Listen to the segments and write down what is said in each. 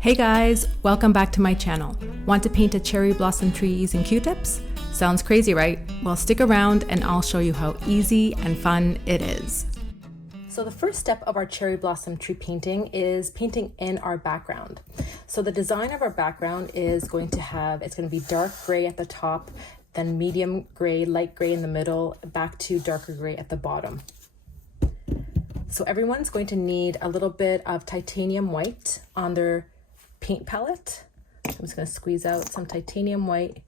Hey guys, welcome back to my channel. Want to paint a cherry blossom tree using Q-tips? Sounds crazy, right? Well, stick around and I'll show you how easy and fun it is. So the first step of our cherry blossom tree painting is painting in our background. So the design of our background is going to be dark gray at the top, then medium gray, light gray in the middle, back to darker gray at the bottom. So everyone's going to need a little bit of titanium white on their paint palette. I'm just going to squeeze out some titanium white.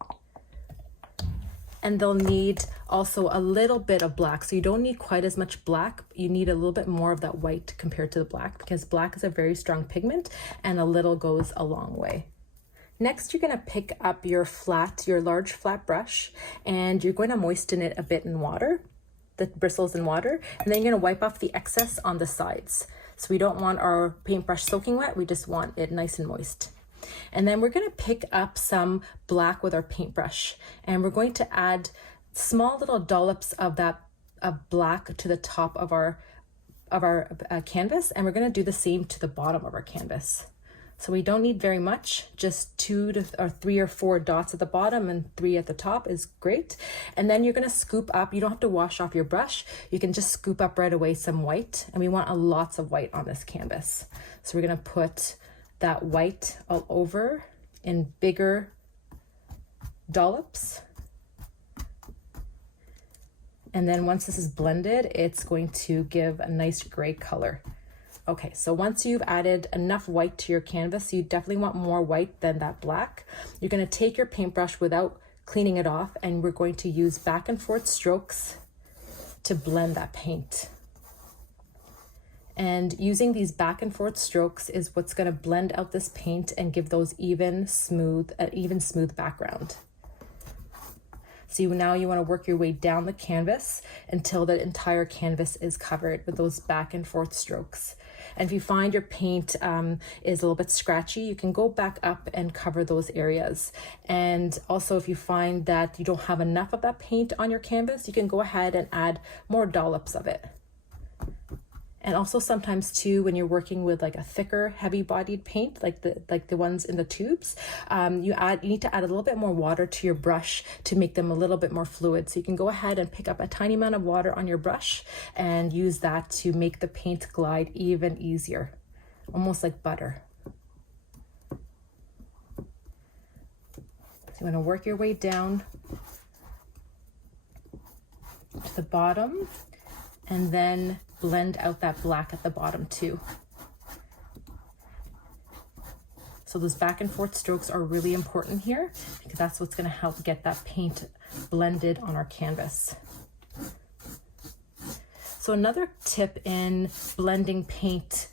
And they'll need also a little bit of black. So you don't need quite as much black. You need a little bit more of that white compared to the black, because black is a very strong pigment and a little goes a long way. Next, you're going to pick up your large flat brush, and you're going to moisten it a bit in water, the bristles in water, and then you're going to wipe off the excess on the sides. So we don't want our paintbrush soaking wet, we just want it nice and moist. And then we're going to pick up some black with our paintbrush, and we're going to add small little dollops of black to the top of our canvas, and we're going to do the same to the bottom of our canvas. So we don't need very much, just 3 or 4 dots at the bottom and 3 at the top is great. And then you're going to scoop up. You don't have to wash off your brush. You can just scoop up right away some white, and we want lots of white on this canvas. So we're going to put that white all over in bigger dollops. And then once this is blended, it's going to give a nice gray color. Okay, so once you've added enough white to your canvas, you definitely want more white than that black. You're going to take your paintbrush without cleaning it off, and we're going to use back and forth strokes to blend that paint. And using these back and forth strokes is what's going to blend out this paint and give those even smooth background. So now you want to work your way down the canvas until the entire canvas is covered with those back and forth strokes. And if you find your paint is a little bit scratchy, you can go back up and cover those areas. And also, if you find that you don't have enough of that paint on your canvas, you can go ahead and add more dollops of it. And also sometimes too, when you're working with like a thicker, heavy-bodied paint, like the ones in the tubes, you need to add a little bit more water to your brush to make them a little bit more fluid. So you can go ahead and pick up a tiny amount of water on your brush and use that to make the paint glide even easier, almost like butter. So you want to work your way down to the bottom, and then blend out that black at the bottom too. So those back and forth strokes are really important here, because that's what's going to help get that paint blended on our canvas. So another tip in blending paint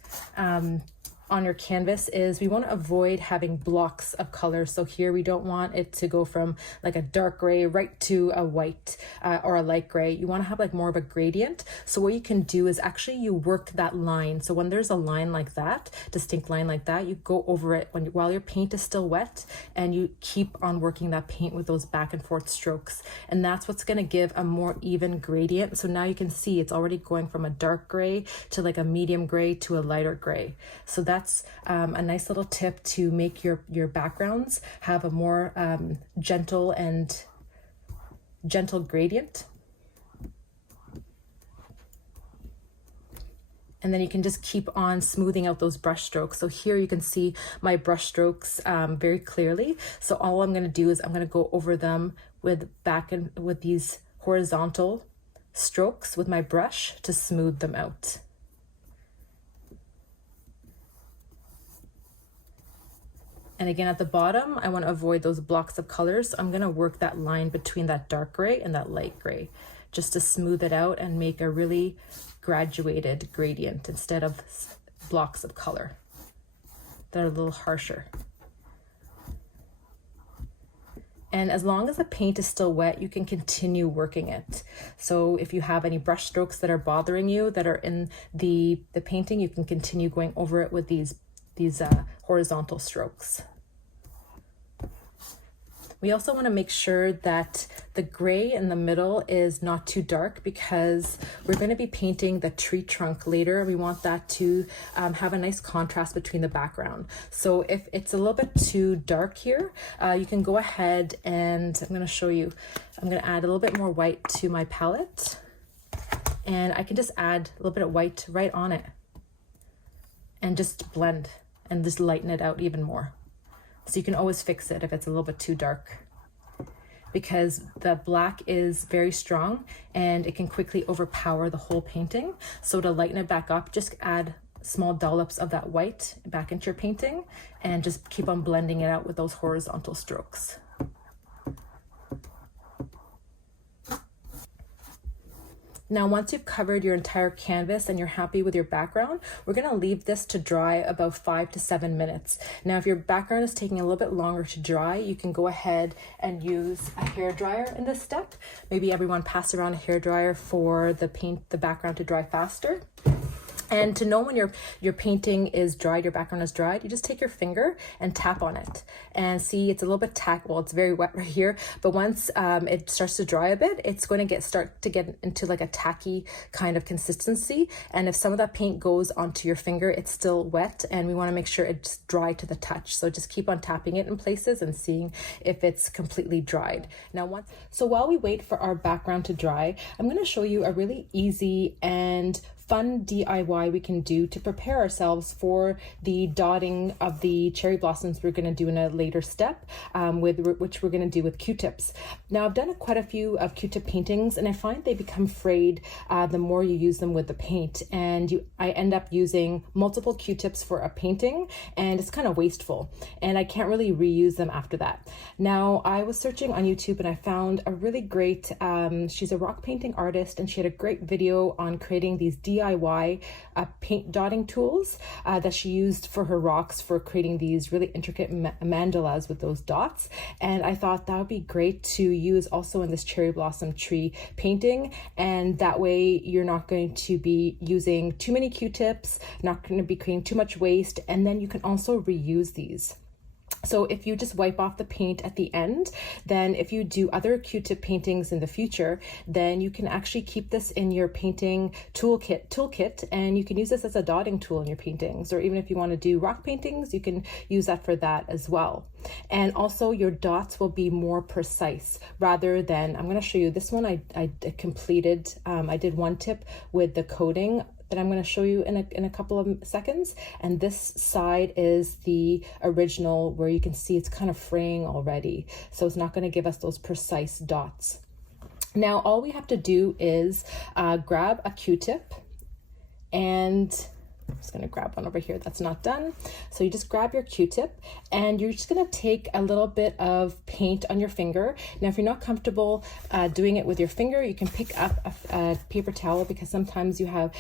on your canvas is we want to avoid having blocks of color. So here we don't want it to go from like a dark gray right to a white or a light gray. You want to have like more of a gradient. So what you can do is actually you work that line. So when there's a line like that, distinct line like that, you go over it while your paint is still wet, and you keep on working that paint with those back and forth strokes. And that's what's going to give a more even gradient. So now you can see it's already going from a dark gray to like a medium gray to a lighter gray. So that's a nice little tip to make your backgrounds have a more gentle gradient. And then you can just keep on smoothing out those brush strokes. So here you can see my brush strokes very clearly. So all I'm going to do is I'm going to go over them with these horizontal strokes with my brush to smooth them out. And again, at the bottom, I want to avoid those blocks of colors. So I'm going to work that line between that dark gray and that light gray, just to smooth it out and make a really graduated gradient instead of blocks of color that are a little harsher. And as long as the paint is still wet, you can continue working it. So if you have any brush strokes that are bothering you that are in the painting, you can continue going over it with these horizontal strokes. We also want to make sure that the gray in the middle is not too dark because we're going to be painting the tree trunk later. We want that to have a nice contrast between the background. So if it's a little bit too dark here, you can go ahead and I'm going to show you. I'm going to add a little bit more white to my palette, and I can just add a little bit of white right on it and just blend and just lighten it out even more. So you can always fix it if it's a little bit too dark, because the black is very strong and it can quickly overpower the whole painting. So to lighten it back up, just add small dollops of that white back into your painting and just keep on blending it out with those horizontal strokes. Now, once you've covered your entire canvas and you're happy with your background, we're gonna leave this to dry about 5 to 7 minutes. Now, if your background is taking a little bit longer to dry, you can go ahead and use a hairdryer in this step. Maybe everyone pass around a hairdryer for the background to dry faster. And to know when your painting is dried, your background is dried, you just take your finger and tap on it and see it's a little bit well, it's very wet right here, but once it starts to dry a bit, it's going to start to get into like a tacky kind of consistency. And if some of that paint goes onto your finger, it's still wet, and we want to make sure it's dry to the touch. So just keep on tapping it in places and seeing if it's completely dried. Now, while we wait for our background to dry, I'm going to show you a really easy and fun DIY we can do to prepare ourselves for the dotting of the cherry blossoms we're going to do in a later step, which we're going to do with Q-tips. Now, I've done quite a few of Q-tip paintings, and I find they become frayed the more you use them with the paint, and I end up using multiple Q-tips for a painting, and it's kind of wasteful, and I can't really reuse them after that. Now, I was searching on YouTube and I found a really great, she's a rock painting artist, and she had a great video on creating these DIY paint dotting tools that she used for her rocks for creating these really intricate mandalas with those dots. And I thought that would be great to use also in this cherry blossom tree painting. And that way you're not going to be using too many Q-tips, not going to be creating too much waste. And then you can also reuse these. So if you just wipe off the paint at the end, then if you do other Q-tip paintings in the future, then you can actually keep this in your painting toolkit, and you can use this as a dotting tool in your paintings. Or even if you want to do rock paintings, you can use that for that as well. And also your dots will be more precise rather than, I'm going to show you this one I completed. I did one tip with the coating that I'm going to show you in a couple of seconds. And this side is the original, where you can see it's kind of fraying already. So it's not going to give us those precise dots. Now, all we have to do is grab a Q-tip, and I'm just going to grab one over here that's not done. So you just grab your Q-tip, and you're just going to take a little bit of paint on your finger. Now, if you're not comfortable doing it with your finger, you can pick up a paper towel, because sometimes you have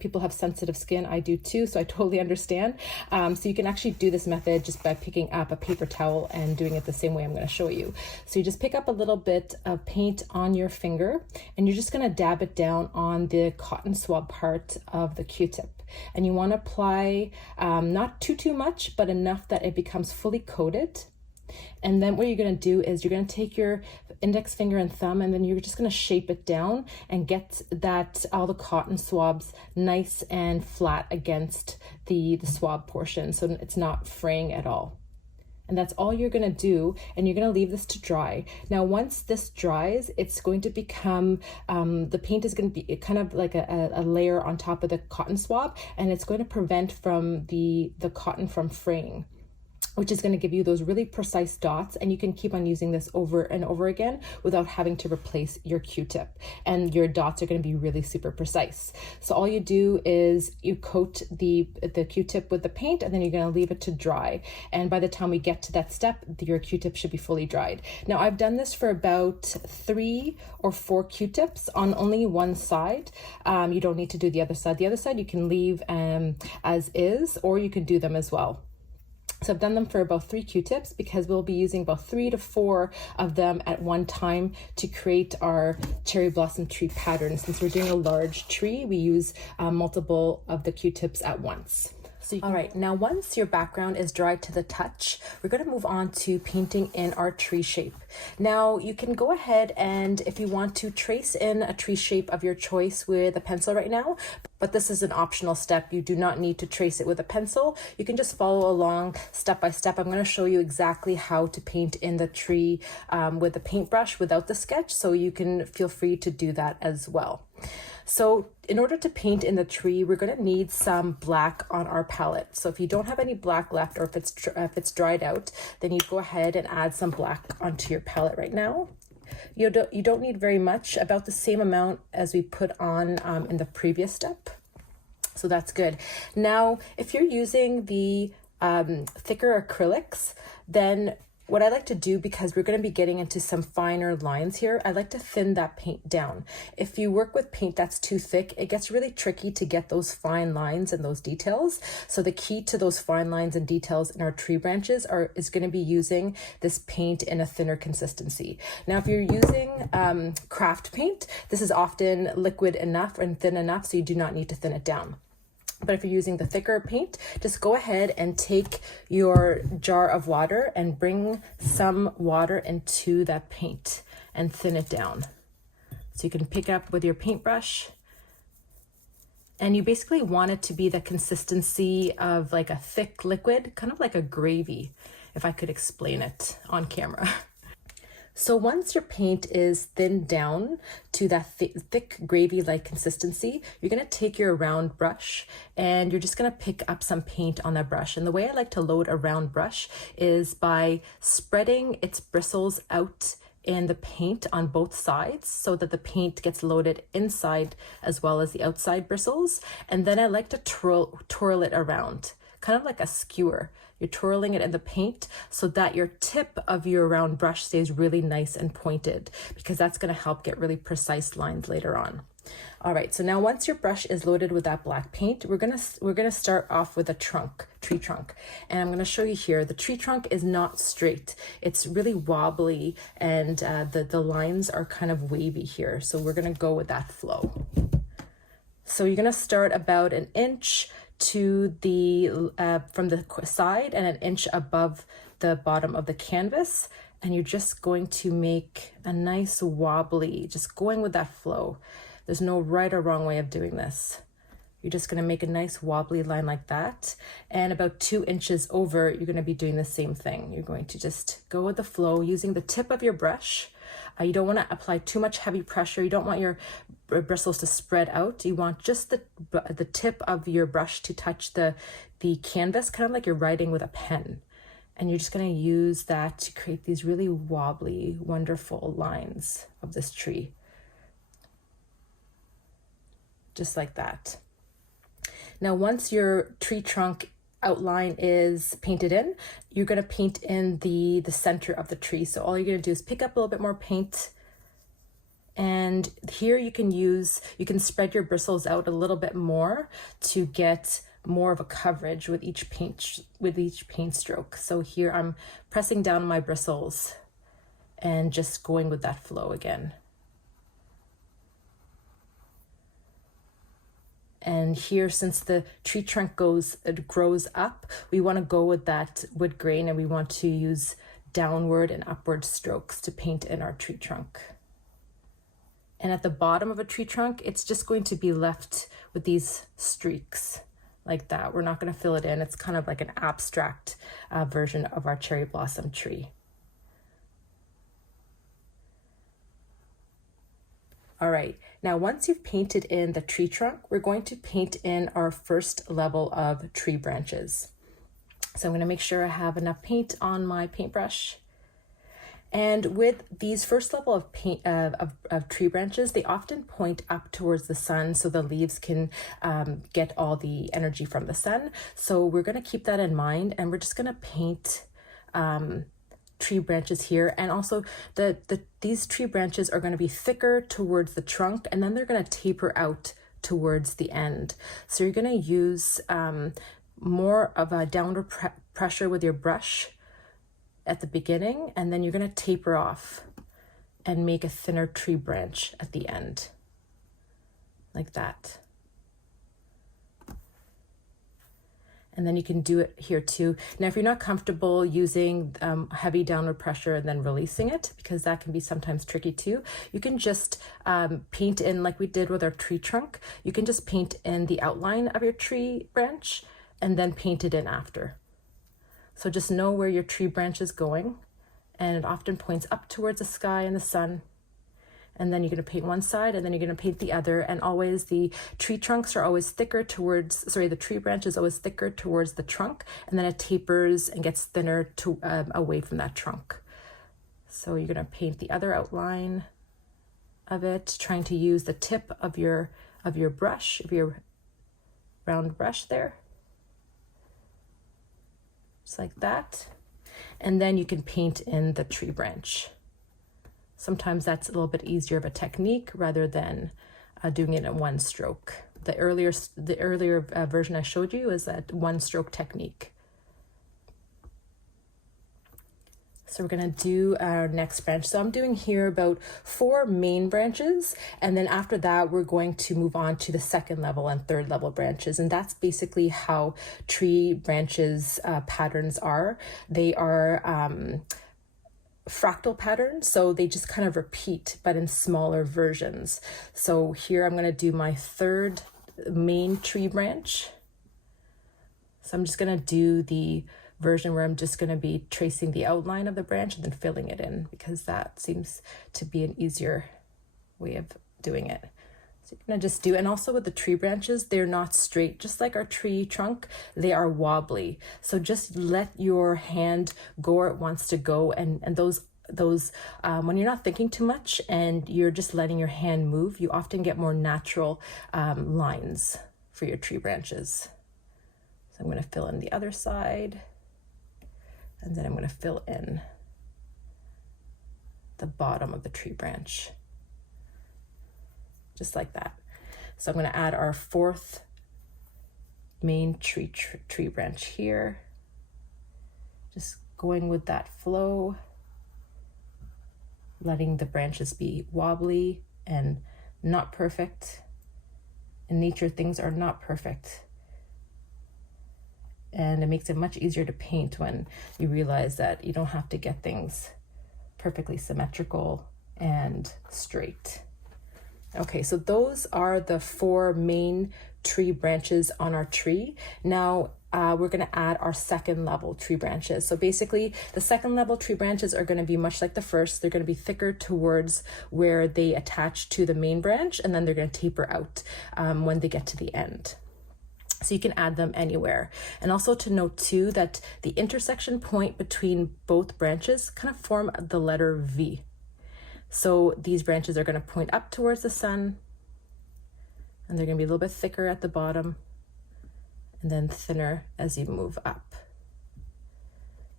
people have sensitive skin. I do too, so I totally understand. So you can actually do this method just by picking up a paper towel and doing it the same way I'm going to show you. So you just pick up a little bit of paint on your finger, and you're just going to dab it down on the cotton swab part of the Q-tip. And you want to apply not too much, but enough that it becomes fully coated. And then what you're going to do is you're going to take your index finger and thumb, and then you're just going to shape it down and get that all the cotton swabs nice and flat against the swab portion, so it's not fraying at all. And that's all you're going to do, and you're going to leave this to dry. Now, once this dries, it's going to become, the paint is going to be kind of like a layer on top of the cotton swab, and it's going to prevent from the cotton from fraying, which is going to give you those really precise dots, and you can keep on using this over and over again without having to replace your Q-tip, and your dots are going to be really super precise. So all you do is you coat the Q-tip with the paint, and then you're going to leave it to dry, and by the time we get to that step, your Q-tip should be fully dried. Now, I've done this for about 3 or 4 Q-tips on only one side. You don't need to do the other side. The other side you can leave as is, or you can do them as well. So I've done them for about 3 Q-tips, because we'll be using about 3 to 4 of them at one time to create our cherry blossom tree pattern. Since we're doing a large tree, we use multiple of the Q-tips at once. All right, now once your background is dry to the touch, we're going to move on to painting in our tree shape. Now you can go ahead and if you want to trace in a tree shape of your choice with a pencil right now, but this is an optional step. You do not need to trace it with a pencil. You can just follow along step by step. I'm going to show you exactly how to paint in the tree with a paintbrush without the sketch, so you can feel free to do that as well. So in order to paint in the tree, we're going to need some black on our palette. So if you don't have any black left, or if it's dried out, then you go ahead and add some black onto your palette right now. You don't need very much, about the same amount as we put on in the previous step. So that's good. Now, if you're using the thicker acrylics, then what I like to do, because we're going to be getting into some finer lines here, I like to thin that paint down. If you work with paint that's too thick, it gets really tricky to get those fine lines and those details. So the key to those fine lines and details in our tree branches is going to be using this paint in a thinner consistency. Now, if you're using craft paint, this is often liquid enough and thin enough, so you do not need to thin it down. But if you're using the thicker paint, just go ahead and take your jar of water and bring some water into that paint and thin it down. So you can pick it up with your paintbrush, and you basically want it to be the consistency of like a thick liquid, kind of like a gravy, if I could explain it on camera. So once your paint is thinned down to that thick gravy-like consistency, you're going to take your round brush and you're just going to pick up some paint on that brush. And the way I like to load a round brush is by spreading its bristles out in the paint on both sides so that the paint gets loaded inside as well as the outside bristles. And then I like to twirl it around, kind of like a skewer. You're twirling it in the paint so that your tip of your round brush stays really nice and pointed, because that's going to help get really precise lines later on. All right, so now once your brush is loaded with that black paint, we're gonna start off with a tree trunk. And I'm gonna show you here, the tree trunk is not straight. It's really wobbly, and the lines are kind of wavy here. So we're gonna go with that flow. So you're gonna start about an inch to the from the side and an inch above the bottom of the canvas, and you're just going to make a nice wobbly, just going with that flow. There's no right or wrong way of doing this. You're just going to make a nice wobbly line like that, and about 2 inches over you're going to be doing the same thing. You're going to just go with the flow using the tip of your brush. You don't want to apply too much heavy pressure. You don't want your bristles to spread out. You want just the tip of your brush to touch the canvas, kind of like you're writing with a pen. And you're just going to use that to create these really wobbly, wonderful lines of this tree. Just like that. Now, once your tree trunk outline is painted in, you're going to paint in the center of the tree. So all you're going to do is pick up a little bit more paint, and here you can spread your bristles out a little bit more to get more of a coverage with each paint stroke. So here I'm pressing down my bristles and just going with that flow again. And here, since the tree trunk grows up, we want to go with that wood grain, and we want to use downward and upward strokes to paint in our tree trunk. And at the bottom of a tree trunk, it's just going to be left with these streaks like that. We're not going to fill it in. It's kind of like an abstract version of our cherry blossom tree. All right, now once you've painted in the tree trunk, we're going to paint in our first level of tree branches. So I'm going to make sure I have enough paint on my paintbrush. And with these first level of paint of tree branches, they often point up towards the sun so the leaves can get all the energy from the sun. So we're going to keep that in mind, and we're just going to paint tree branches here. And also these tree branches are going to be thicker towards the trunk, and then they're going to taper out towards the end. So you're going to use more of a downward pressure with your brush at the beginning, and then you're going to taper off and make a thinner tree branch at the end, like that. And then you can do it here too. Now, if you're not comfortable using heavy downward pressure and then releasing it, because that can be sometimes tricky too, you can just paint in, like we did with our tree trunk, you can just paint in the outline of your tree branch and then paint it in after. So just know where your tree branch is going, and it often points up towards the sky and the sun. And then you're going to paint one side, and then you're going to paint the other. And always the tree trunks are always thicker towards, sorry, the tree branch is always thicker towards the trunk, and then it tapers and gets thinner to away from that trunk. So you're going to paint the other outline of it, trying to use the tip of your brush, of your round brush there, just like that. And then you can paint in the tree branch. Sometimes that's a little bit easier of a technique rather than doing it in one stroke. The earlier version I showed you is that one stroke technique. So we're gonna do our next branch. So I'm doing here about 4 main branches, and then after that, we're going to move on to the second level and third level branches. And that's basically how tree branches patterns are. They are fractal patterns, so they just kind of repeat, but in smaller versions. So here I'm gonna do my third main tree branch. So I'm just gonna do the version where I'm just going to be tracing the outline of the branch and then filling it in, because that seems to be an easier way of doing it. So you're going to just do, and also with the tree branches, they're not straight, just like our tree trunk, they are wobbly. So just let your hand go where it wants to go, and those when you're not thinking too much and you're just letting your hand move, you often get more natural lines for your tree branches. So I'm going to fill in the other side. And then I'm going to fill in the bottom of the tree branch, just like that. So I'm going to add our 4th main tree branch here, just going with that flow, letting the branches be wobbly and not perfect. In nature, things are not perfect. And it makes it much easier to paint when you realize that you don't have to get things perfectly symmetrical and straight. Okay, so those are the 4 main tree branches on our tree. Now we're going to add our second level tree branches. So basically the second level tree branches are going to be much like the first. They're going to be thicker towards where they attach to the main branch, and then they're going to taper out when they get to the end. So you can add them anywhere. And also to note too that the intersection point between both branches kind of form the letter V. So these branches are going to point up towards the sun, and they're going to be a little bit thicker at the bottom and then thinner as you move up.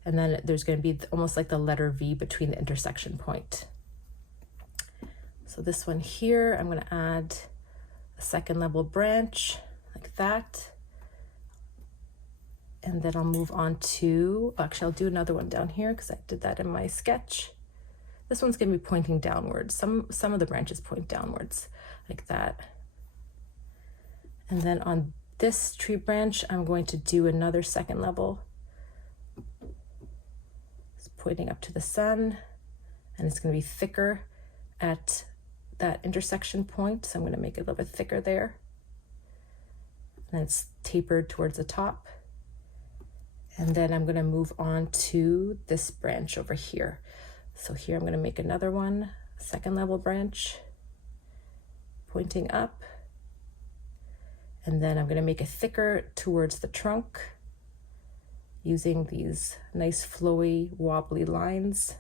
And then there's going to be almost like the letter V between the intersection point. So this one here, I'm going to add a second level branch like that. And then I'll move on to, actually I'll do another one down here because I did that in my sketch. This one's going to be pointing downwards. Some of the branches point downwards like that. And then on this tree branch, I'm going to do another second level. It's pointing up to the sun, and it's going to be thicker at that intersection point. So I'm going to make it a little bit thicker there. And it's tapered towards the top. And then I'm going to move on to this branch over here. So here I'm going to make another one, second level branch, pointing up. And then I'm going to make it thicker towards the trunk using these nice flowy, wobbly lines.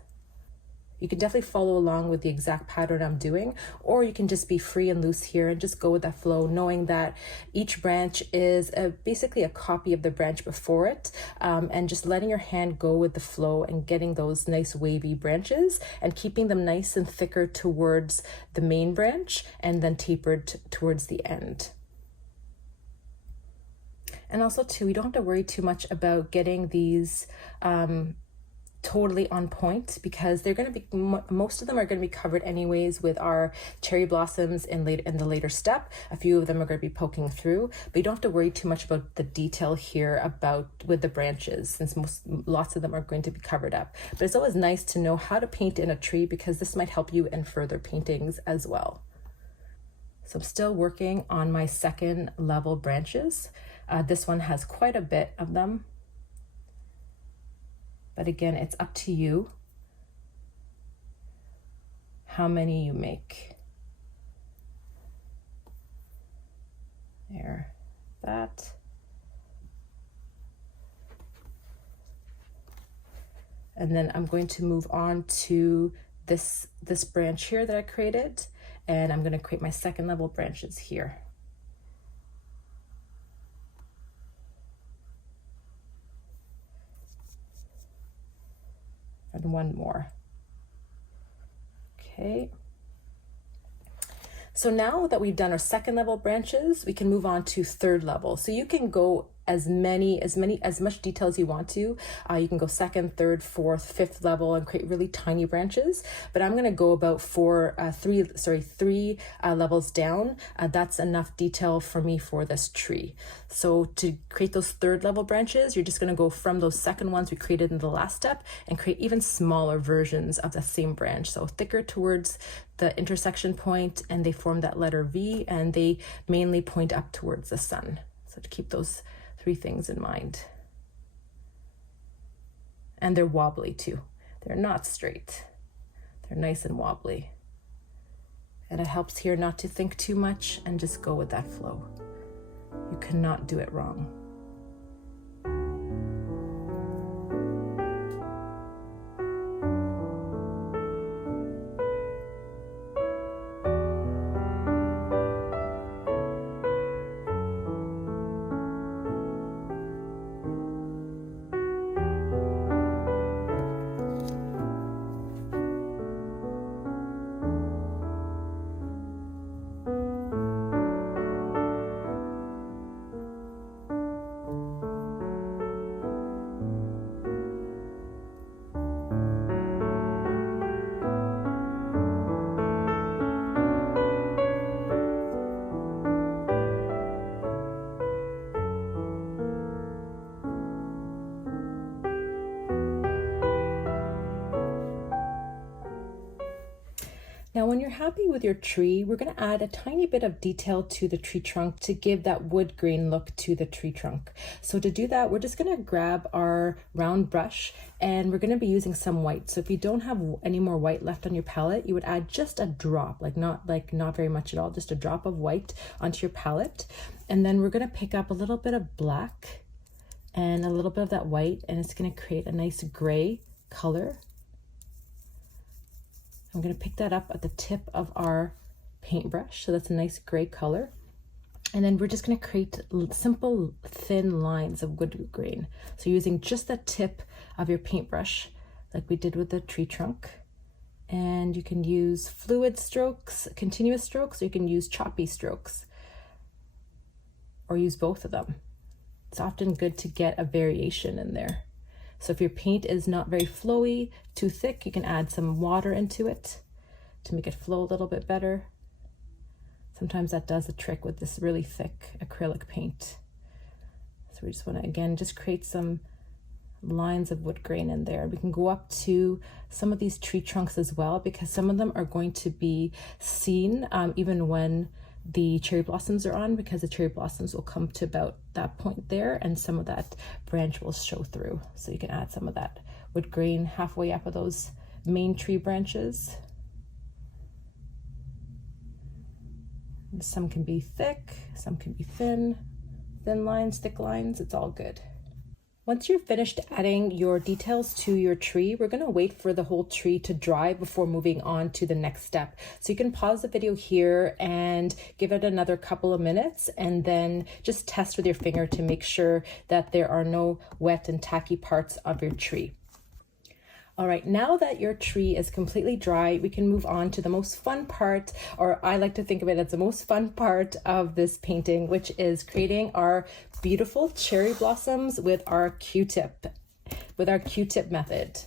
You can definitely follow along with the exact pattern I'm doing, or you can just be free and loose here and just go with that flow, knowing that each branch is basically a copy of the branch before it, and just letting your hand go with the flow and getting those nice wavy branches and keeping them nice and thicker towards the main branch and then tapered towards the end. And also too, we don't have to worry too much about getting these totally on point because they're going to be, most of them are going to be covered anyways with our cherry blossoms in the later step. A few of them are going to be poking through, but you don't have to worry too much about the detail here with the branches, since lots of them are going to be covered up. But it's always nice to know how to paint in a tree because this might help you in further paintings as well. So I'm still working on my second level branches. This one has quite a bit of them. But again, it's up to you how many you make. There, that. And then I'm going to move on to this branch here that I created, and I'm going to create my second level branches here. And one more. Okay. So now that we've done our second level branches, we can move on to third level. So you can go as much detail as you want to. You can go second, third, fourth, fifth level and create really tiny branches. But I'm going to go about three levels down. That's enough detail for me for this tree. So to create those third level branches, you're just going to go from those second ones we created in the last step and create even smaller versions of the same branch. So thicker towards the intersection point, and they form that letter V, and they mainly point up towards the sun. So to keep those three things in mind. And they're wobbly too. They're not straight. They're nice and wobbly. And it helps here not to think too much and just go with that flow. You cannot do it wrong. Now, when you're happy with your tree, we're going to add a tiny bit of detail to the tree trunk to give that wood grain look to the tree trunk. So to do that, we're just going to grab our round brush and we're going to be using some white. So if you don't have any more white left on your palette, you would add just a drop, not very much at all, just a drop of white onto your palette. And then we're going to pick up a little bit of black and a little bit of that white, and it's going to create a nice gray color. I'm going to pick that up at the tip of our paintbrush. So that's a nice gray color. And then we're just going to create simple thin lines of wood grain. So using just the tip of your paintbrush, like we did with the tree trunk. And you can use fluid strokes, continuous strokes, or you can use choppy strokes, or use both of them. It's often good to get a variation in there. So if your paint is not very flowy, too thick, you can add some water into it to make it flow a little bit better. Sometimes that does the trick with this really thick acrylic paint. So we just want to, again, just create some lines of wood grain in there. We can go up to some of these tree trunks as well, because some of them are going to be seen even when the cherry blossoms are on, because the cherry blossoms will come to about that point there and some of that branch will show through. So you can add some of that wood grain halfway up of those main tree branches. Some can be thick, some can be thin lines, thick lines, it's all good. Once you're finished adding your details to your tree, we're going to wait for the whole tree to dry before moving on to the next step. So you can pause the video here and give it another couple of minutes and then just test with your finger to make sure that there are no wet and tacky parts of your tree. All right, now that your tree is completely dry, we can move on to the most fun part, or I like to think of it as the most fun part of this painting, which is creating our beautiful cherry blossoms with our Q-tip method.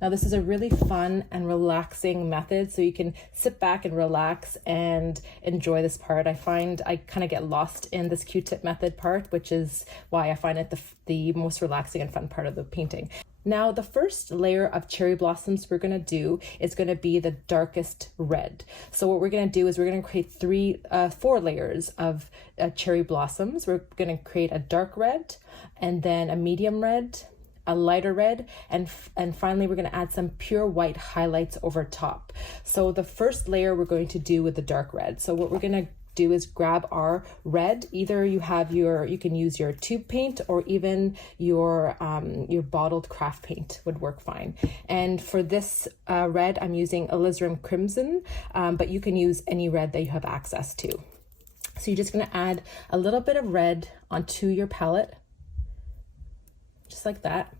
Now this is a really fun and relaxing method, so you can sit back and relax and enjoy this part. I find I kind of get lost in this Q-tip method part, which is why I find it the most relaxing and fun part of the painting. Now the first layer of cherry blossoms we're going to do is going to be the darkest red. So what we're going to do is we're going to create four layers of cherry blossoms. We're going to create a dark red, and then a medium red, a lighter red, and finally we're going to add some pure white highlights over top. So the first layer we're going to do with the dark red. So what we're going to do is grab our red. Either you can use your tube paint, or even your bottled craft paint would work fine. And for this red, I'm using alizarin crimson, but you can use any red that you have access to. So you're just going to add a little bit of red onto your palette, just like that.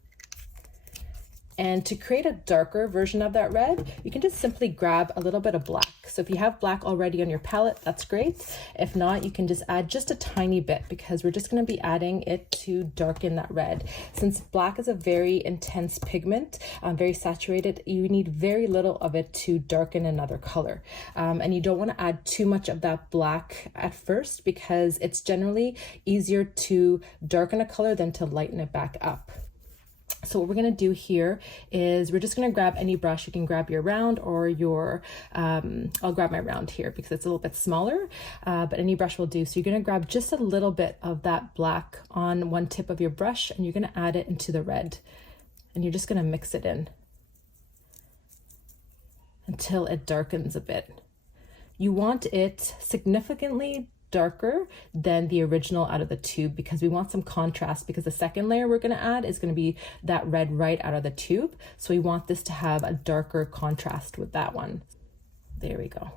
And to create a darker version of that red, you can just simply grab a little bit of black. So if you have black already on your palette, that's great. If not, you can just add just a tiny bit, because we're just going to be adding it to darken that red. Since black is a very intense pigment, very saturated, you need very little of it to darken another color. And you don't want to add too much of that black at first, because it's generally easier to darken a color than to lighten it back up. So what we're going to do here is we're just going to grab any brush. You can grab your round or your, I'll grab my round here because it's a little bit smaller, but any brush will do. So you're going to grab just a little bit of that black on one tip of your brush, and you're going to add it into the red, and you're just going to mix it in until it darkens a bit. You want it significantly darker than the original out of the tube, because we want some contrast, because the second layer we're going to add is going to be that red right out of the tube. So we want this to have a darker contrast with that one. There we go.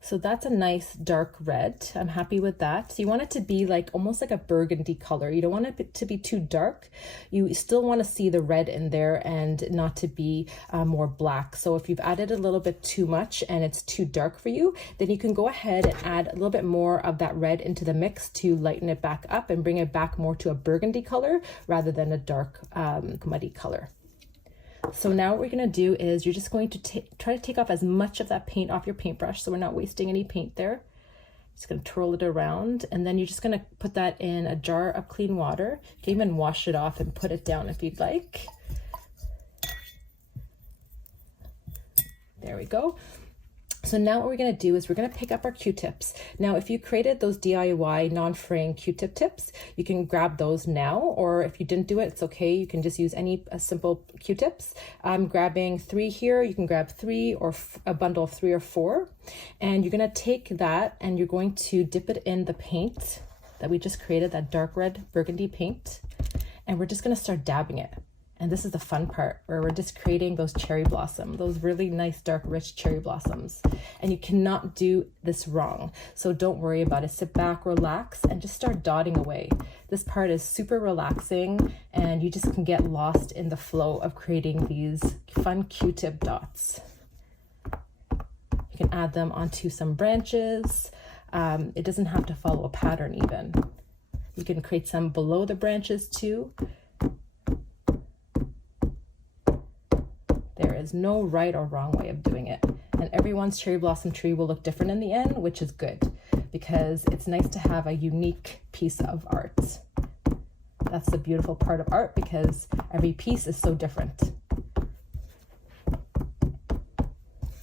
So that's a nice dark red. I'm happy with that. So you want it to be like almost like a burgundy color. You don't want it to be too dark. You still want to see the red in there and not to be more black. So if you've added a little bit too much and it's too dark for you, then you can go ahead and add a little bit more of that red into the mix to lighten it back up and bring it back more to a burgundy color rather than a dark muddy color. So now what we're going to do is you're just going to try to take off as much of that paint off your paintbrush, so we're not wasting any paint there. Just going to twirl it around, and then you're just going to put that in a jar of clean water. You can even wash it off and put it down if you'd like. There we go. So now what we're going to do is we're going to pick up our Q-tips. Now, if you created those DIY non-fraying Q-tip tips, you can grab those now, or if you didn't do it, it's okay. You can just use any simple Q-tips. I'm grabbing 3 here. You can grab 3 or a bundle of 3 or 4. And you're going to take that and you're going to dip it in the paint that we just created, that dark red burgundy paint. And we're just going to start dabbing it. And this is the fun part, where we're just creating those cherry blossom, those really nice, dark, rich cherry blossoms. And you cannot do this wrong. So don't worry about it. Sit back, relax, and just start dotting away. This part is super relaxing, and you just can get lost in the flow of creating these fun Q-tip dots. You can add them onto some branches. It doesn't have to follow a pattern even. You can create some below the branches too. There is no right or wrong way of doing it. And everyone's cherry blossom tree will look different in the end, which is good, because it's nice to have a unique piece of art. That's the beautiful part of art, because every piece is so different.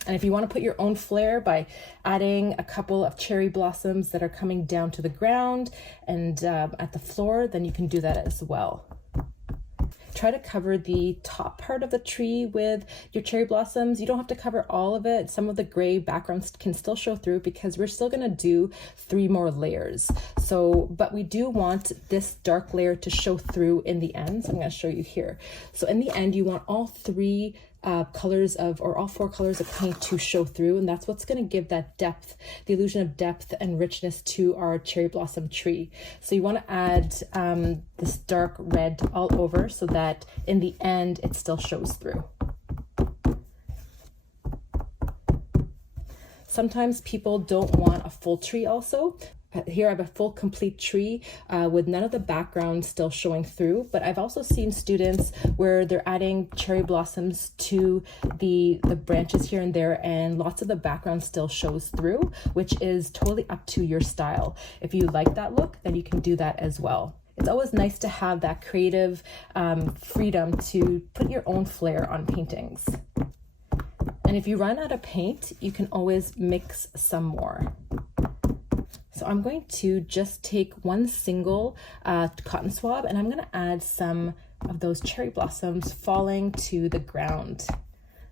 And if you want to put your own flair by adding a couple of cherry blossoms that are coming down to the ground and at the floor, then you can do that as well. Try to cover the top part of the tree with your cherry blossoms. You don't have to cover all of it. Some of the gray backgrounds can still show through, because we're still going to do 3 more layers. So, but we do want this dark layer to show through in the end. So I'm going to show you here. So in the end, you want all 3 colors of, or all 4 colors of paint to show through, and that's what's going to give that depth, the illusion of depth and richness to our cherry blossom tree. So you want to add this dark red all over, so that in the end it still shows through. Sometimes people don't want a full tree also. Here I have a full complete tree with none of the background still showing through, but I've also seen students where they're adding cherry blossoms to the branches here and there, and lots of the background still shows through, which is totally up to your style. If you like that look, then you can do that as well. It's always nice to have that creative freedom to put your own flair on paintings. And if you run out of paint, you can always mix some more. So I'm going to just take one single cotton swab, and I'm going to add some of those cherry blossoms falling to the ground.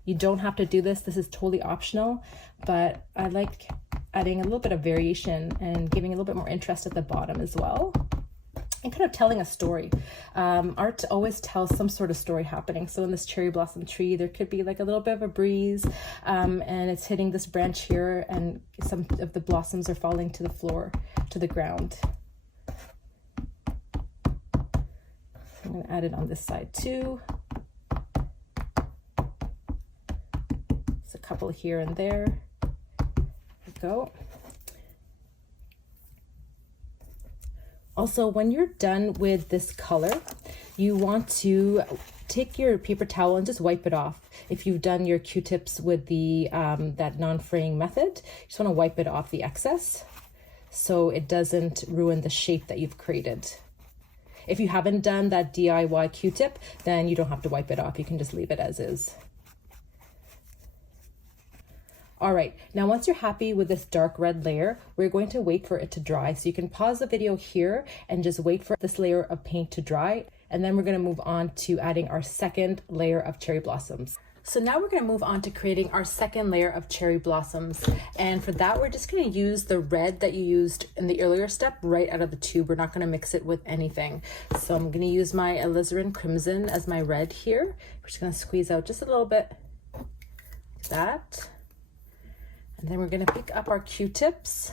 You don't have to do this. This is totally optional, but I like adding a little bit of variation and giving a little bit more interest at the bottom as well. And kind of telling a story. Art always tells some sort of story happening. So in this cherry blossom tree, there could be like a little bit of a breeze and it's hitting this branch here, and some of the blossoms are falling to the floor, to the ground. I'm going to add it on this side too. There's a couple here and there. There we go. Also, when you're done with this color, you want to take your paper towel and just wipe it off. If you've done your Q-tips with the that non-fraying method, you just want to wipe it off the excess so it doesn't ruin the shape that you've created. If you haven't done that DIY Q-tip, then you don't have to wipe it off. You can just leave it as is. All right, now once you're happy with this dark red layer, we're going to wait for it to dry. So you can pause the video here and just wait for this layer of paint to dry. And then we're gonna move on to adding our second layer of cherry blossoms. So now we're gonna move on to creating our second layer of cherry blossoms. And for that, we're just gonna use the red that you used in the earlier step right out of the tube. We're not gonna mix it with anything. So I'm gonna use my alizarin crimson as my red here. We're just gonna squeeze out just a little bit, like that. And then we're going to pick up our Q-tips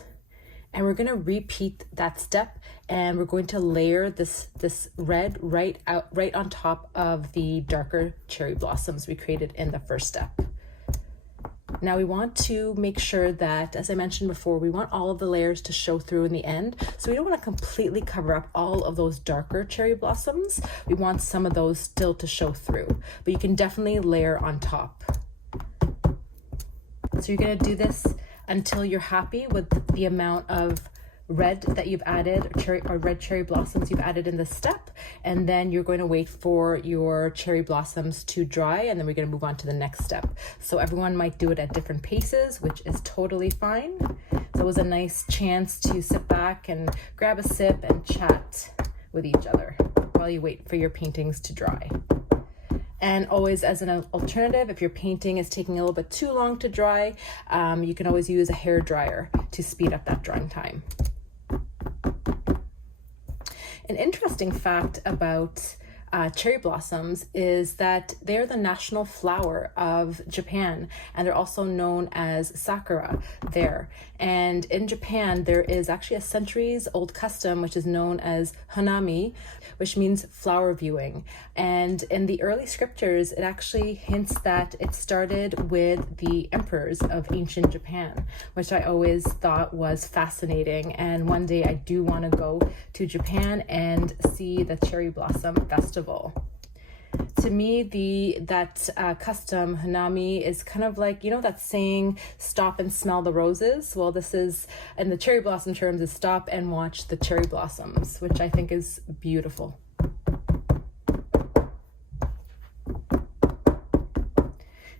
and we're going to repeat that step, and we're going to layer this red right on top of the darker cherry blossoms we created in the first step. Now we want to make sure that, as I mentioned before, we want all of the layers to show through in the end. So we don't want to completely cover up all of those darker cherry blossoms. We want some of those still to show through, but you can definitely layer on top. So you're going to do this until you're happy with the amount of red that you've added, or red cherry blossoms you've added in this step. And then you're going to wait for your cherry blossoms to dry, and then we're going to move on to the next step. So everyone might do it at different paces, which is totally fine. So it was a nice chance to sit back and grab a sip and chat with each other while you wait for your paintings to dry. And always, as an alternative, if your painting is taking a little bit too long to dry, you can always use a hair dryer to speed up that drying time. An interesting fact about cherry blossoms is that they're the national flower of Japan, and they're also known as sakura there. And in Japan, there is actually a centuries-old custom which is known as hanami, which means flower viewing. And in the early scriptures, it actually hints that it started with the emperors of ancient Japan, which I always thought was fascinating. And one day I do want to go to Japan and see the cherry blossom festival. To me, that custom hanami is kind of like, you know, that saying, stop and smell the roses. Well, this is, in the cherry blossom terms, is stop and watch the cherry blossoms, which I think is beautiful.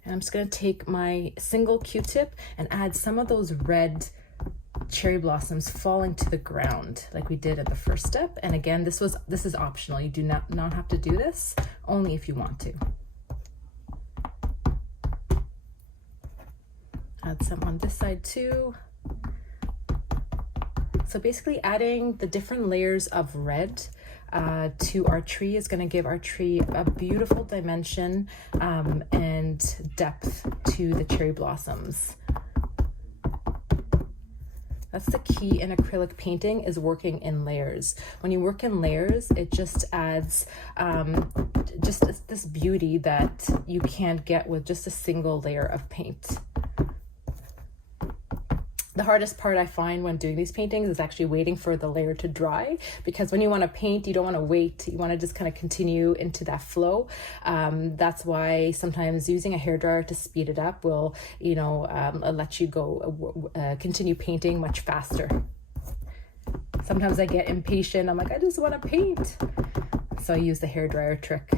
And I'm just going to take my single Q-tip and add some of those red cherry blossoms falling to the ground like we did at the first step. And again, this is optional. You do not have to do this, only if you want to. Add some on this side too. So basically adding the different layers of red to our tree is going to give our tree a beautiful dimension and depth to the cherry blossoms. That's the key in acrylic painting, is working in layers. When you work in layers, it just adds just this beauty that you can't get with just a single layer of paint. The hardest part I find when doing these paintings is actually waiting for the layer to dry, because when you want to paint, you don't want to wait. You want to just kind of continue into that flow. That's why sometimes using a hairdryer to speed it up will, let you go continue painting much faster. Sometimes I get impatient. I'm like, I just want to paint. So I use the hairdryer trick.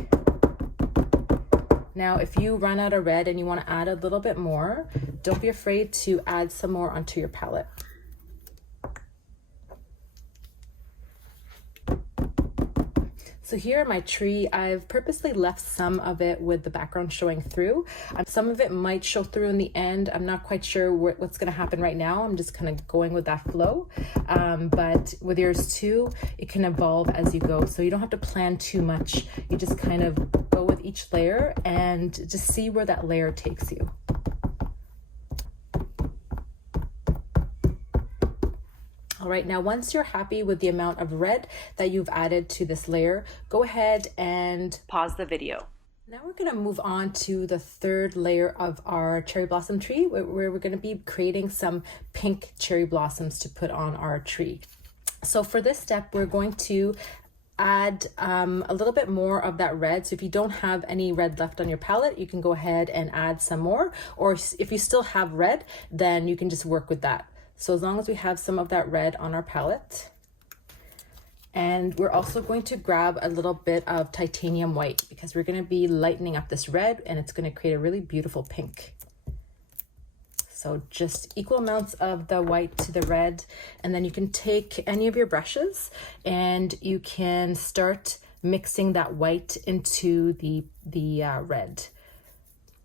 Now, if you run out of red and you want to add a little bit more, don't be afraid to add some more onto your palette. So here on my tree, I've purposely left some of it with the background showing through. Some of it might show through in the end. I'm not quite sure what's going to happen right now. I'm just kind of going with that flow. But with yours too, it can evolve as you go. So you don't have to plan too much. You just kind of go with each layer and just see where that layer takes you. All right, now once you're happy with the amount of red that you've added to this layer, go ahead and pause the video. Now we're going to move on to the third layer of our cherry blossom tree, where we're going to be creating some pink cherry blossoms to put on our tree. So for this step, we're going to add a little bit more of that red. So if you don't have any red left on your palette, you can go ahead and add some more. Or if you still have red, then you can just work with that. So as long as we have some of that red on our palette. And we're also going to grab a little bit of titanium white, because we're going to be lightening up this red and it's going to create a really beautiful pink. So just equal amounts of the white to the red, and then you can take any of your brushes and you can start mixing that white into the red.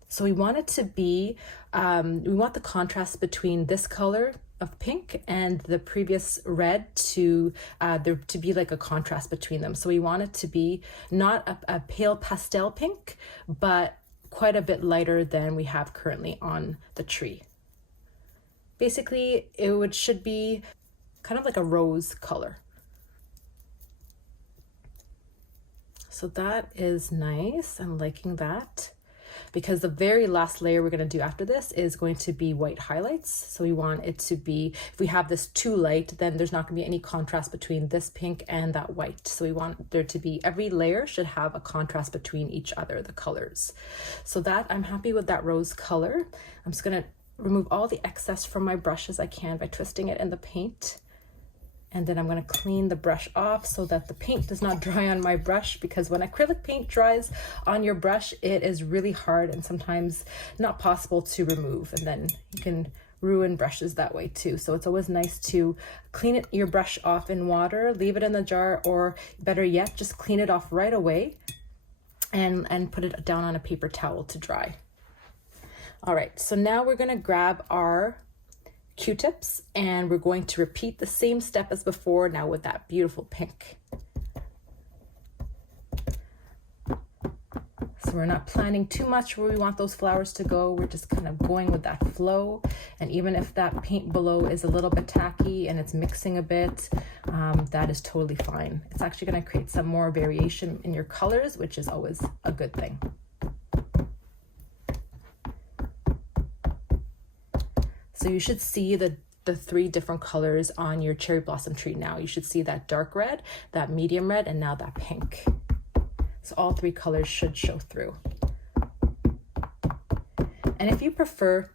So we want it to be, we want the contrast between this color of pink and the previous red to there to be like a contrast between them. So we want it to be not a pale pastel pink, but quite a bit lighter than we have currently on the tree. Basically, should be kind of like a rose color. So that is nice. I'm liking that. Because the very last layer we're going to do after this is going to be white highlights. So we want it to be, if we have this too light, then there's not going to be any contrast between this pink and that white. So we want there to be, every layer should have a contrast between each other, the colors. So that, I'm happy with that rose color. I'm just going to remove all the excess from my brush as I can by twisting it in the paint. And then I'm going to clean the brush off so that the paint does not dry on my brush, because when acrylic paint dries on your brush, it is really hard and sometimes not possible to remove. And then you can ruin brushes that way too. So it's always nice to clean your brush off in water, leave it in the jar, or better yet, just clean it off right away and put it down on a paper towel to dry. All right, so now we're going to grab our Q-tips and we're going to repeat the same step as before, now with that beautiful pink. So we're not planning too much where we want those flowers to go. We're just kind of going with that flow. And even if that paint below is a little bit tacky and it's mixing a bit, that is totally fine. It's actually going to create some more variation in your colors, which is always a good thing. So you should see the three different colors on your cherry blossom tree now. You should see that dark red, that medium red, and now that pink. So all three colors should show through. And if you prefer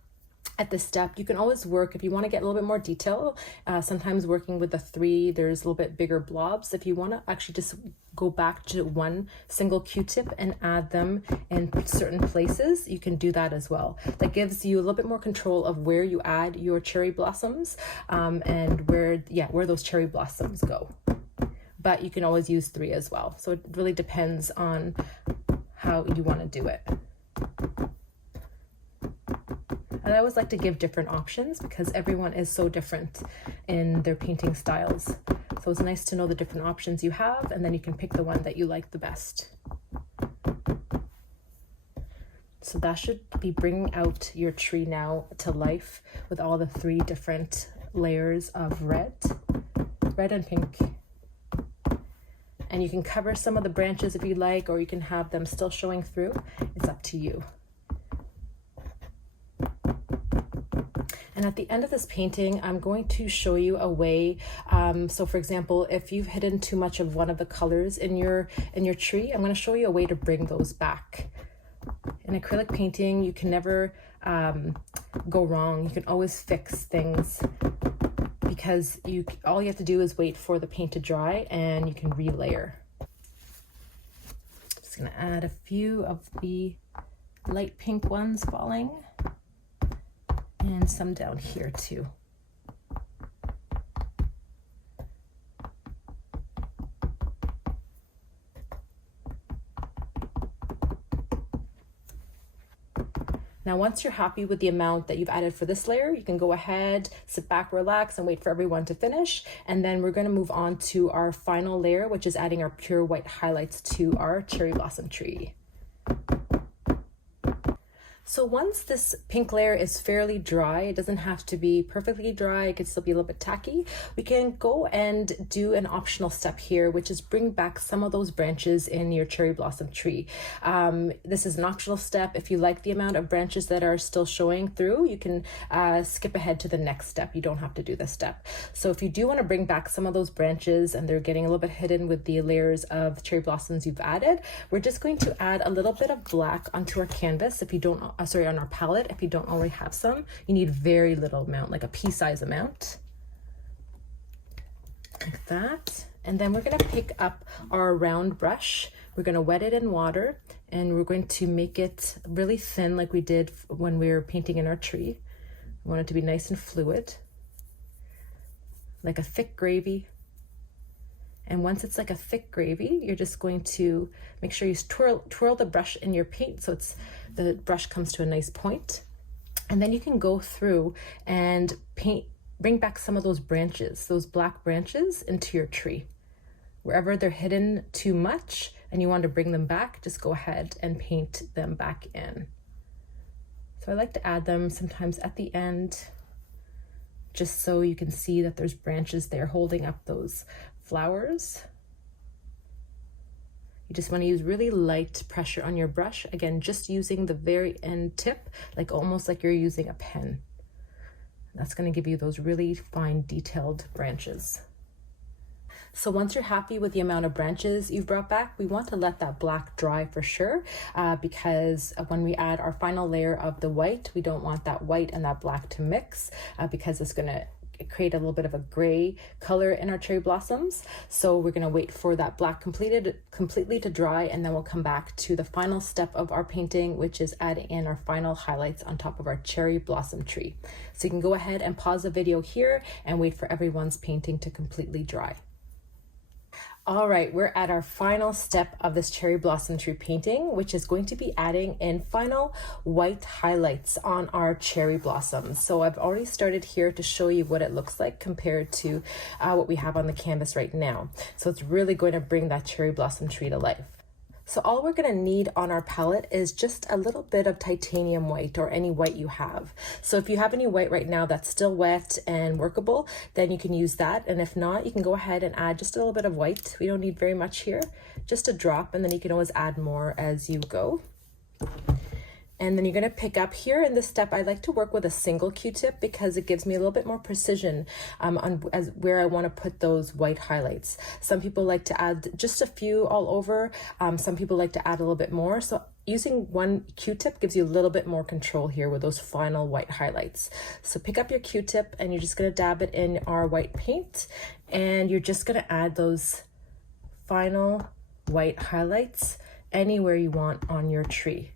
at this step, you can always work, if you want to get a little bit more detail, sometimes working with the three, there's a little bit bigger blobs. If you want to actually just go back to one single Q-tip and add them in certain places, you can do that as well. That gives you a little bit more control of where you add your cherry blossoms and where those cherry blossoms go. But you can always use three as well. So it really depends on how you want to do it. And I always like to give different options because everyone is so different in their painting styles. So it's nice to know the different options you have, and then you can pick the one that you like the best. So that should be bringing out your tree now to life with all the three different layers of red and pink. And you can cover some of the branches if you like, or you can have them still showing through. It's up to you. And at the end of this painting, I'm going to show you a way. So for example, if you've hidden too much of one of the colors in your tree, I'm going to show you a way to bring those back. In acrylic painting, you can never go wrong. You can always fix things because all you have to do is wait for the paint to dry and you can relayer. Just going to add a few of the light pink ones falling and some down here too. Now, once you're happy with the amount that you've added for this layer, you can go ahead, sit back, relax, and wait for everyone to finish. And then we're going to move on to our final layer, which is adding our pure white highlights to our cherry blossom tree. So once this pink layer is fairly dry, it doesn't have to be perfectly dry, it could still be a little bit tacky, we can go and do an optional step here, which is bring back some of those branches in your cherry blossom tree. This is an optional step. If you like the amount of branches that are still showing through, you can skip ahead to the next step. You don't have to do this step. So if you do want to bring back some of those branches and they're getting a little bit hidden with the layers of cherry blossoms you've added, we're just going to add a little bit of black onto our canvas. If you don't on our palette, if you don't already have some, you need very little amount, like a pea-size amount, like that. And then we're going to pick up our round brush, we're going to wet it in water, and we're going to make it really thin like we did when we were painting in our tree. We want it to be nice and fluid, like a thick gravy. And once it's like a thick gravy, you're just going to make sure you twirl the brush in your paint so the brush comes to a nice point. And then you can go through and bring back some of those branches, those black branches, into your tree. Wherever they're hidden too much and you want to bring them back, just go ahead and paint them back in. So I like to add them sometimes at the end, just so you can see that there's branches there holding up those flowers. You just want to use really light pressure on your brush. Again, just using the very end tip, like almost like you're using a pen. That's going to give you those really fine detailed branches. So once you're happy with the amount of branches you've brought back, we want to let that black dry for sure, because when we add our final layer of the white, we don't want that white and that black to mix, because it's going to create a little bit of a gray color in our cherry blossoms. So we're going to wait for that black completely to dry, and then we'll come back to the final step of our painting, which is adding in our final highlights on top of our cherry blossom tree. So you can go ahead and pause the video here and wait for everyone's painting to completely dry. All right, we're at our final step of this cherry blossom tree painting, which is going to be adding in final white highlights on our cherry blossoms. So I've already started here to show you what it looks like compared to what we have on the canvas right now. So it's really going to bring that cherry blossom tree to life. So all we're going to need on our palette is just a little bit of titanium white, or any white you have. So if you have any white right now that's still wet and workable, then you can use that. And if not, you can go ahead and add just a little bit of white. We don't need very much here, just a drop, and then you can always add more as you go. And then you're going to pick up here in this step. I like to work with a single Q-tip because it gives me a little bit more precision on where I want to put those white highlights. Some people like to add just a few all over. Some people like to add a little bit more. So using one Q-tip gives you a little bit more control here with those final white highlights. So pick up your Q-tip and you're just going to dab it in our white paint, and you're just going to add those final white highlights anywhere you want on your tree.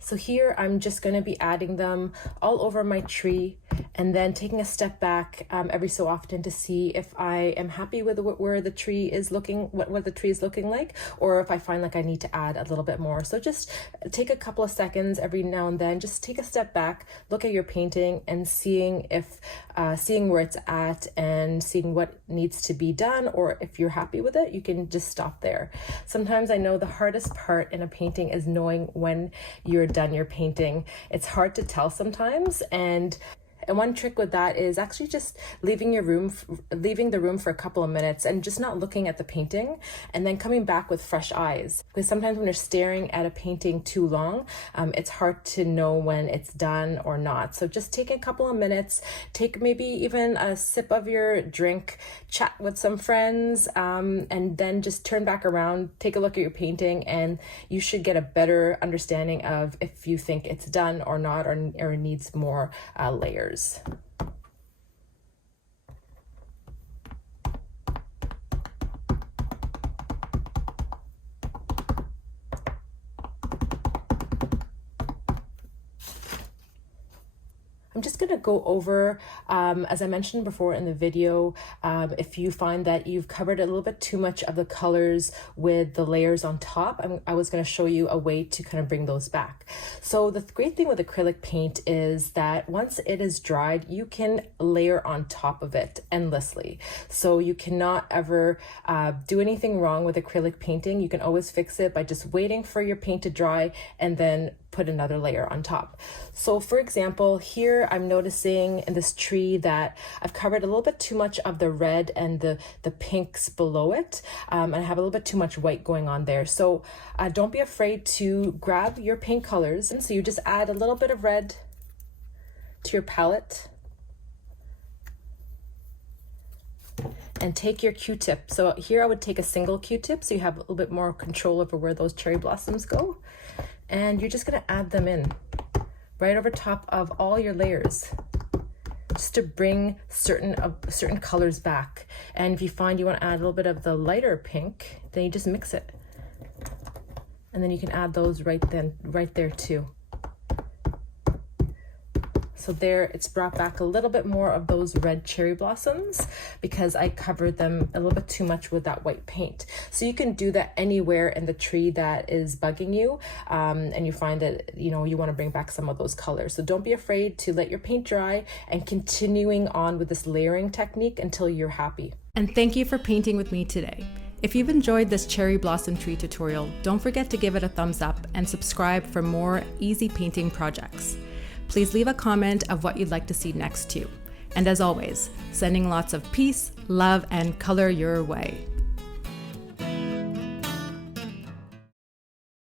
So here I'm just going to be adding them all over my tree, and then taking a step back every so often to see if I am happy with where the tree is looking, what the tree is looking like, or if I find like I need to add a little bit more. So just take a couple of seconds every now and then, just take a step back, look at your painting, and seeing where it's at and seeing what needs to be done, or if you're happy with it, you can just stop there. Sometimes I know the hardest part in a painting is knowing when you're done your painting. It's hard to tell sometimes, and And one trick with that is actually just leaving the room for a couple of minutes and just not looking at the painting, and then coming back with fresh eyes. Because sometimes when you're staring at a painting too long, it's hard to know when it's done or not. So just take a couple of minutes, take maybe even a sip of your drink, chat with some friends, and then just turn back around, take a look at your painting, and you should get a better understanding of if you think it's done or not, or needs more layers. I'm just going to go over, as I mentioned before in the video, if you find that you've covered a little bit too much of the colors with the layers on top, I was going to show you a way to kind of bring those back. So the great thing with acrylic paint is that once it is dried, you can layer on top of it endlessly. So you cannot ever do anything wrong with acrylic painting. You can always fix it by just waiting for your paint to dry and then put another layer on top. So for example, here I'm noticing in this tree that I've covered a little bit too much of the red and the pinks below it, and I have a little bit too much white going on there. So don't be afraid to grab your paint colors, and so you just add a little bit of red to your palette and take your Q-tip. So here I would take a single Q-tip so you have a little bit more control over where those cherry blossoms go. And you're just going to add them in right over top of all your layers, just to bring certain colors back. And if you find you want to add a little bit of the lighter pink, then you just mix it, and then you can add those right there too. So there, it's brought back a little bit more of those red cherry blossoms because I covered them a little bit too much with that white paint. So you can do that anywhere in the tree that is bugging you, and you find that, you know, you want to bring back some of those colors. So don't be afraid to let your paint dry and continuing on with this layering technique until you're happy. And thank you for painting with me today. If you've enjoyed this cherry blossom tree tutorial, don't forget to give it a thumbs up and subscribe for more easy painting projects. Please leave a comment of what you'd like to see next too. And as always, sending lots of peace, love, and color your way.